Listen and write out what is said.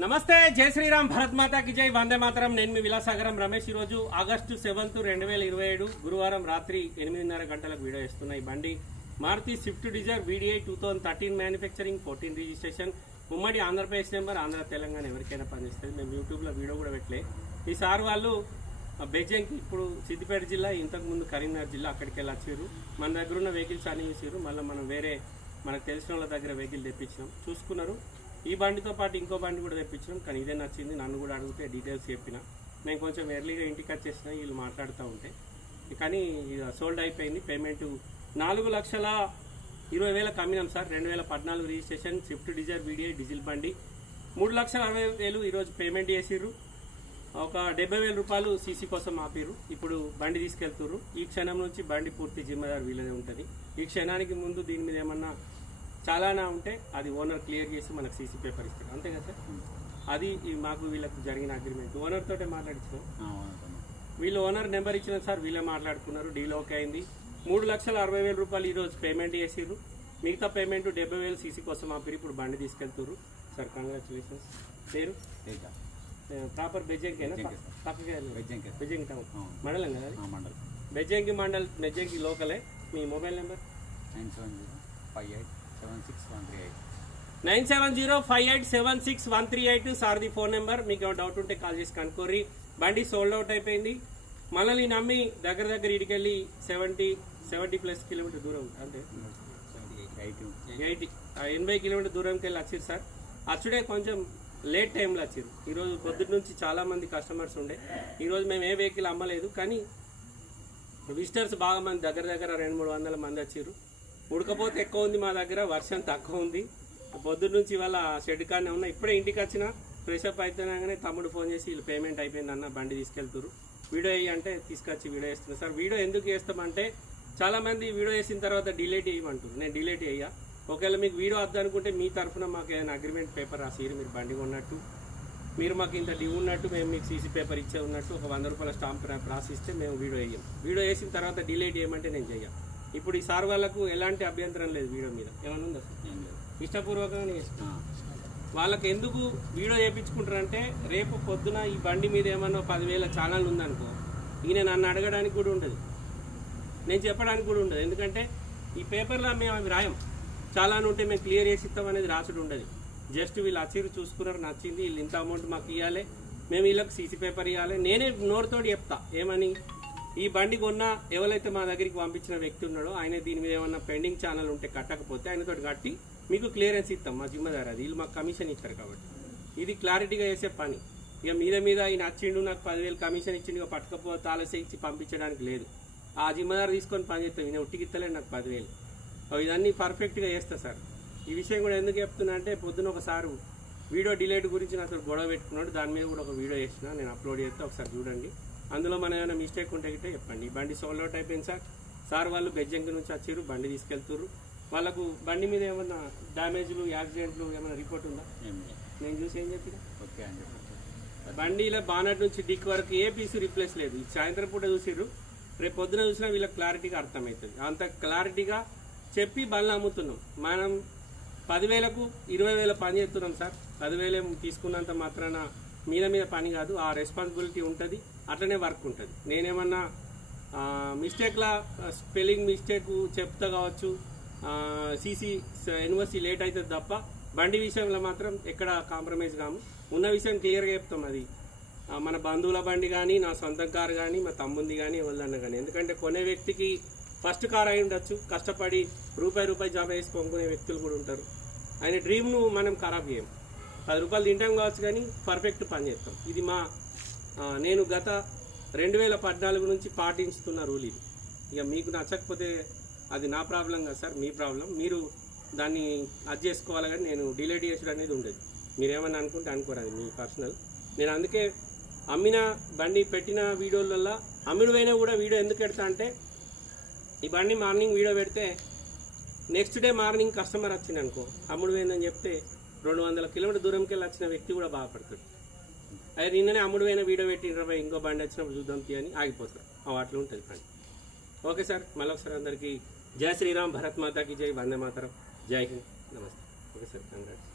నమస్తే, జై శ్రీరామ్, భరత్ మాతా కి జై, వందే మాతరం. నేను మీ విలాసాగరం రమేష్. ఈ రోజు ఆగస్టు 7, 2027 గురువారం రాత్రి 8:30 గంటలకు వీడియో ఇస్తున్నా. ఈ బండి Maruti Swift Dzire VDI 2013 manufacturing, 14 registration, ఉమ్మడి ఆంధ్రప్రదేశ్ నెంబర్, ఆంధ్ర తెలంగాణ ఎవరికైనా పనిచేస్తుంది. మేము యూట్యూబ్లో వీడియో కూడా పెట్టలే. ఈసారి వాళ్ళు బెజ్జంకి, ఇప్పుడు సిద్దిపేట జిల్లా, ఇంతకు ముందు కరీంనగర్ జిల్లా, అక్కడికి వెళ్ళి వచ్చారు. మన దగ్గర ఉన్న వెహికల్స్ అన్ని చూసారు. మళ్ళీ మనం వేరే మనకు తెలిసిన వాళ్ళ దగ్గర వెహికల్ తెప్పించినాం, చూసుకున్నారు. ఈ బండితో పాటు ఇంకో బండి కూడా తెప్పించాం, కానీ ఇదే నచ్చింది. నన్ను కూడా అడిగితే డీటెయిల్స్ చెప్పిన. నేను కొంచెం ఎర్లీగా ఇంటికి వచ్చేసిన, వీళ్ళు మాట్లాడుతూ ఉంటే, కానీ సోల్డ్ అయిపోయింది. పేమెంట్ 4,20,000 అమ్మినాం sir. 2014 registration, Swift Dzire VDI diesel బండి. 3,60,000 ఈరోజు పేమెంట్ చేసిర్రు. ఒక 70,000 రూపాయలు సీసీ కోసం ఆపిర్రు. ఇప్పుడు బండి తీసుకెళ్తుర్రు. ఈ క్షణం నుంచి బండి పూర్తి జిమ్మేదారు వీళ్ళదే ఉంటుంది. ఈ క్షణానికి ముందు దీని మీద ఏమన్నా చాలానా ఉంటే అది ఓనర్ క్లియర్ చేసి మనకు సీసీ పేపర్ ఇస్తాడు, అంతే కదా సార్? అది మాకు వీళ్ళకి జరిగిన అగ్రిమెంట్. ఓనర్ తోటే మాట్లాడించాం. వీళ్ళు ఓనర్ నెంబర్ ఇచ్చిన సార్, వీళ్ళే మాట్లాడుకున్నారు. డీల్ ఓకే అయింది. 3,60,000 రూపాయలు ఈరోజు పేమెంట్ చేసిర్రు. మిగతా పేమెంట్ 70,000 సీసీ కోసం ఆపిర్రు. ఇప్పుడు బండి తీసుకెళ్తుర్రు సార్. కంగ్రాచులేషన్స్. పేరు ప్రాపర్ బెజ్జంకేనా? పక్కకే బెజ్జంకి టౌన్ మండలం కదా అది? బెజ్జంకి మండల్, బెజ్జంకి లోకలే. మీ మొబైల్ నెంబర్ 9705876 సార్ది ఫోన్ నెంబర్. మీకు ఏమైనా డౌట్ ఉంటే కాల్ చేసి కనుక్కోరి. బండి సోల్డ్ అవుట్ అయిపోయింది. మనల్ని నమ్మి దగ్గర ఇటుకెళ్ళి 70+ కిలోమీటర్ దూరం, అంటే 80 కిలోమీటర్ దూరంకి వెళ్ళి వచ్చింది సార్. అచ్చుడే కొంచెం లేట్ టైంలో వచ్చారు. ఈరోజు పొద్దుటి నుంచి చాలా మంది కస్టమర్స్ ఉండే. ఈరోజు మేము ఏ వెహికల్ అమ్మలేదు, కానీ విజిటర్స్ బాగా మంది, దగ్గర 200-300 మంది వచ్చారు. ఉడకపోతే ఎక్కువ ఉంది మా దగ్గర, వర్షం తక్కువ ఉంది. పొద్దున్న నుంచి ఇవాళ షెడ్ కానే ఉన్నా. ఇప్పుడే ఇంటికి వచ్చిన, ఫ్రెషప్ అయితేనే తమ్ముడు ఫోన్ చేసి వీళ్ళు పేమెంట్ అయిపోయింది అన్న, బండి తీసుకెళ్తారు, వీడియో వేయి అంటే తీసుకొచ్చి వీడియో వేస్తున్నా సార్. వీడియో ఎందుకు వేస్తామంటే, చాలా మంది వీడియో వేసిన తర్వాత డిలీట్ చేయమంటారు. నేను డిలీట్ అయ్యా. ఒకవేళ మీకు వీడియో వద్దనుకుంటే మీ తరఫున మాకు ఏదైనా అగ్రిమెంట్ పేపర్ రాసిరు, మీరు బండి ఉన్నట్టు, మీరు మాకు ఇంత డ్యూ ఉన్నట్టు, మేము మీకు సీసీ పేపర్ ఇచ్చే ఉన్నట్టు ఒక 100 రూపాయల స్టాంప్ రాసిస్తే మేము వీడియో వేయం. వీడియో వేసిన తర్వాత డిలీట్ చేయమంటే నేను చెయ్యం. ఇప్పుడు ఈ సార్ వాళ్ళకు ఎలాంటి అభ్యంతరం లేదు వీడియో మీద. ఏమన్నా ఉందా సార్? ఇష్టపూర్వకంగా చేస్తాం. వాళ్ళకి ఎందుకు వీడియో చేయించుకుంటారంటే, రేపు పొద్దున ఈ బండి మీద ఏమన్నా 10,000 ఛానల్ ఉందనుకో, ఈయన నన్ను అడగడానికి కూడా ఉండదు, నేను చెప్పడానికి కూడా ఉండదు. ఎందుకంటే ఈ పేపర్లో మేము అవి రాయం. చాలా ఉంటే మేము క్లియర్ చేసి ఇస్తాం అనేది రాసుడు ఉండదు. జస్ట్ వీళ్ళు అచ్చిరు, చూసుకున్నారు, నచ్చింది, వీళ్ళు ఇంత అమౌంట్ మాకు ఇవ్వాలి, మేము వీళ్ళకి సీసీ పేపర్ ఇవ్వాలి. నేనే నోరుతోటి చెప్తా ఏమని, ఈ బండి కొన్నా ఎవరైతే మా దగ్గరికి పంపించిన వ్యక్తి ఉన్నాడో ఆయన దీని మీద ఏమన్నా పెండింగ్ ఛానల్ ఉంటే కట్టకపోతే ఆయనతో కట్టి మీకు క్లియరెన్స్ ఇస్తాం, మా జిమ్మదారు అది. వీళ్ళు మాకు కమిషన్ ఇస్తారు కాబట్టి ఇది క్లారిటీగా చేసే పని. ఇక మీద ఈయన వచ్చిండు, నాకు 10,000 కమిషన్ ఇచ్చిండు, ఇక పట్టుకపోతే ఆలస్యం ఇచ్చి పంపించడానికి లేదు. ఆ జిమ్మదారు తీసుకొని పని చేస్తాం. ఈయన ఉట్టికిత్తలేడు నాకు 10,000. ఇదన్నీ పర్ఫెక్ట్గా చేస్తా సార్. ఈ విషయం కూడా ఎందుకు చెప్తున్నా అంటే, పొద్దున ఒకసారి వీడియో డిలేట్ గురించి నాతో గొడవ పెట్టుకున్నాడు. దాని మీద కూడా ఒక వీడియో చేసిన, నేను అప్లోడ్ చేస్తే ఒకసారి చూడండి. అందులో మనం ఏమైనా మిస్టేక్ ఉంటే గిట్టే చెప్పండి. ఈ బండి సోల్డ్ అవుట్ అయిపోయింది సార్. సార్ వాళ్ళు బెజ్జంకి నుంచి వచ్చారు, బండి తీసుకెళ్తున్నారు. వాళ్ళకు బండి మీద ఏమన్నా డ్యామేజ్లు, యాక్సిడెంట్లు ఏమైనా రిపోర్ట్ ఉందా? నేను చూసి ఏం చెప్పిన, బండిలో బానట్ నుంచి డిక్ వరకు ఏ పీసు రిప్లేస్ లేదు. సాయంత్రం పూట చూసిర్రు, రేపు పొద్దున చూసినా వీళ్ళకి క్లారిటీగా అర్థమవుతుంది. అంత క్లారిటీగా చెప్పి బండ్లు అమ్ముతున్నాం. మనం 10,000కు 20,000 పని చేస్తున్నాం సార్. 10,000 తీసుకున్నంత మాత్రాన మీద పని కాదు, ఆ రెస్పాన్సిబిలిటీ ఉంటుంది, అట్లనే వర్క్ ఉంటుంది. నేనేమన్నా మిస్టేక్లా స్పెల్లింగ్ మిస్టేక్ చెప్తా కావచ్చు, సీసీ యూనివర్సిటీ లేట్ అవుతుంది తప్ప బండి విషయంలో మాత్రం ఎక్కడ కాంప్రమైజ్ కాము. ఉన్న విషయం క్లియర్గా చెప్తాం. అది మన బంధువుల బండి కానీ, నా సొంత కారు కానీ, మా తమ్ముంది కానీ, ఎవరిదన్నా కానీ. ఎందుకంటే కొనే వ్యక్తికి ఫస్ట్ కార్ అయి ఉండొచ్చు, కష్టపడి రూపాయి జాబ్ వేసి కొనుక్కునే వ్యక్తులు కూడా ఉంటారు. ఆయన డ్రీమ్ను మనం ఖరాబ్ చేయం. 10 రూపాయలు తింటాం కావచ్చు, కానీ పర్ఫెక్ట్ పని చేస్తాం. ఇది నేను గత 2014 నుంచి పాటిస్తున్న రూల్ ఇది. ఇక మీకు నచ్చకపోతే అది నా ప్రాబ్లం కాదు సార్, మీ ప్రాబ్లం. మీరు దాన్ని అది చేసుకోవాలి, కానీ నేను డిలేట్ చేసుడు అనేది ఉండదు. మీరేమన్నా అనుకుంటే అనుకోరు, అది మీ పర్సనల్. నేను అందుకే అమ్మిన బండి పెట్టిన వీడియోలలో అమ్ముడువైనా కూడా వీడియో ఎందుకు పెడతా అంటే, ఈ బండి మార్నింగ్ వీడియో పెడితే నెక్స్ట్ డే మార్నింగ్ కస్టమర్ వచ్చింది అనుకో, అమ్ముడువైందని చెప్తే 200 కిలోమీటర్ దూరంకి వెళ్ళి వచ్చిన వ్యక్తి కూడా బాధపడతాడు. అది నిన్ననే అమ్ముడువైన వీడియో పెట్టినప్పుడు ఇంకో బండి వచ్చినప్పుడు చూద్దాం అని ఆగిపోతారు. అట్లా ఉంటుంది బండి. ఓకే సార్, మళ్ళీ ఒకసారి అందరికీ జై శ్రీరామ్, భరత్ మాతాకి జై, వందే మాతరం, జై హింద్, నమస్తే. Okay sir, congrats.